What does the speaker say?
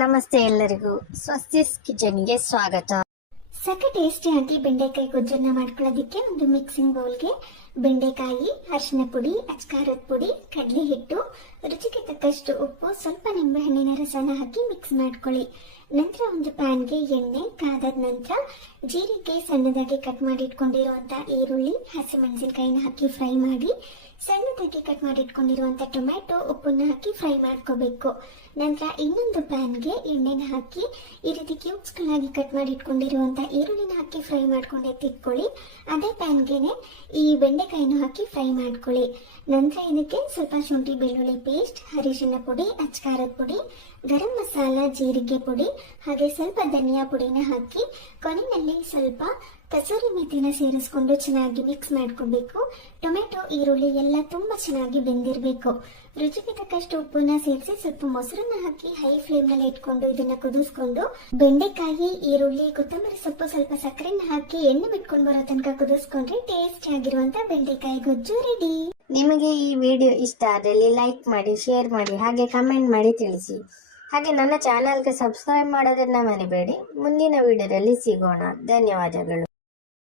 ನಮಸ್ತೆ ಎಲ್ಲರಿಗೂ ಸ್ವಸ್ತಿಸ್ ಕಿಚನ್ಗೆ ಸ್ವಾಗತ. ಸಕ್ಕ ಟೇಸ್ಟಿಯಾಗಿ ಬೆಂಡೆಕಾಯಿ ಗೊಜ್ಜನ್ನ ಮಾಡ್ಕೊಳ್ಳೋದಕ್ಕೆ ಒಂದು ಮಿಕ್ಸಿಂಗ್ ಬೌಲ್ಗೆ ಬೆಂಡೆಕಾಯಿ, ಅರಿಶಿನ ಪುಡಿ, ಅಚ್ಕಾರದ ಪುಡಿ, ಕಡಲೆ ಹಿಟ್ಟು, ರುಚಿಗೆ ತಕ್ಕಷ್ಟು ಉಪ್ಪು, ಸ್ವಲ್ಪ ನಿಂಬೆಹಣ್ಣಿನ ರಸನ ಹಾಕಿ ಮಿಕ್ಸ್ ಮಾಡ್ಕೊಳ್ಳಿ. ನಂತರ ಒಂದು ಪ್ಯಾನ್ಗೆ ಎಣ್ಣೆ ಕಾದಾದ ನಂತರ ಜೀರಿಗೆ, ಸಣ್ಣದಾಗಿ ಕಟ್ ಮಾಡಿ ಇಟ್ಕೊಂಡಿರುವಂತ ಈರುಳ್ಳಿ, ಹಸಿಮೆಣಸಿನಕಾಯಿನ ಹಾಕಿ ಫ್ರೈ ಮಾಡಿ, ಸಣ್ಣದಾಗಿ ಕಟ್ ಮಾಡಿ ಇಟ್ಕೊಂಡಿರುವಂತ ಟೊಮ್ಯಾಟೊ, ಉಪ್ಪನ್ನ ಹಾಕಿ ಫ್ರೈ ಮಾಡ್ಕೋಬೇಕು. ನಂತರ ಇನ್ನೊಂದು ಪ್ಯಾನ್ಗೆ ಎಣ್ಣೆನ ಹಾಕಿ ಈ ರೀತಿ ಕ್ಯೂಬ್ಸ್ಗಳಾಗಿ ಕಟ್ ಮಾಡಿ ಇಟ್ಕೊಂಡಿರುವಂತ ಈರುಳ್ಳಿನ ಹಾಕಿ ಫ್ರೈ ಮಾಡ್ಕೊಂಡು ಎತ್ತಿಟ್ಕೊಳ್ಳಿ. ಅದೇ ಪ್ಯಾನ್ಗೆನೆ ಈ ಬೆಂಡೆಕಾಯಿನ ಹಾಕಿ ಫ್ರೈ ಮಾಡ್ಕೊಳ್ಳಿ. ನಂತರ ಇದಕ್ಕೆ ಸ್ವಲ್ಪ ಶುಂಠಿ ಬೆಳ್ಳುಳ್ಳಿ ಪೇಸ್ಟ್, ಅರಿಶಿನ ಪುಡಿ, ಅಚ್ಕಾರದ ಪುಡಿ, ಗರಂ ಮಸಾಲ, ಜೀರಿಗೆ ಪುಡಿ, ಹಾಗೆ ಸ್ವಲ್ಪ ಧನಿಯಾ ಪುಡಿನ ಹಾಕಿ ಕೊನೆಯಲ್ಲಿ ಸ್ವಲ್ಪ ಕಸೂರಿ ಮೆಥಿನ ಸೇರಿಸ್ಕೊಂಡು ಚೆನ್ನಾಗಿ ಮಿಕ್ಸ್ ಮಾಡ್ಕೋಬೇಕು. ಟೊಮೆಟೊ, ಈರುಳ್ಳಿ ಎಲ್ಲ ತುಂಬಾ ಚೆನ್ನಾಗಿ ಬೆಂದಿರಬೇಕು. ರುಚಿಗೆ ತಕ್ಕಷ್ಟು ಉಪ್ಪನ್ನ ಸೇರಿಸಿ ಸ್ವಲ್ಪ ಮೊಸರನ್ನ ಹಾಕಿ ಹೈ ಫ್ಲೇಮ್ ನಲ್ಲಿ ಇಟ್ಕೊಂಡು ಇದನ್ನ ಕುದಿಸ್ಕೊಂಡು ಬೆಂಡೆಕಾಯಿ, ಈರುಳ್ಳಿ, ಕೊತ್ತಂಬರಿ ಸೊಪ್ಪು, ಸ್ವಲ್ಪ ಸಕ್ಕರೆನ ಹಾಕಿ ಎಣ್ಣೆ ಬಿಟ್ಕೊಂಡು ಬರೋ ತನಕ ಕುದಿಸ್ಕೊಂಡ್ರೆ ಟೇಸ್ಟಿ ಆಗಿರುವಂತ ಬೆಂಡೆಕಾಯಿ ಗೊಜ್ಜು ರೆಡಿ. ನಿಮಗೆ ಈ ವಿಡಿಯೋ ಇಷ್ಟ ಆದಲ್ಲಿ ಲೈಕ್ ಮಾಡಿ, ಶೇರ್ ಮಾಡಿ, ಹಾಗೆ ಕಮೆಂಟ್ ಮಾಡಿ ತಿಳಿಸಿ. ಹಾಗೆ ನನ್ನ ಚಾನೆಲ್ಗೆ ಸಬ್ಸ್ಕ್ರೈಬ್ ಮಾಡೋದನ್ನ ಮರಿಬೇಡಿ. ಮುಂದಿನ ವಿಡಿಯೋದಲ್ಲಿ ಸಿಗೋಣ. ಧನ್ಯವಾದಗಳು.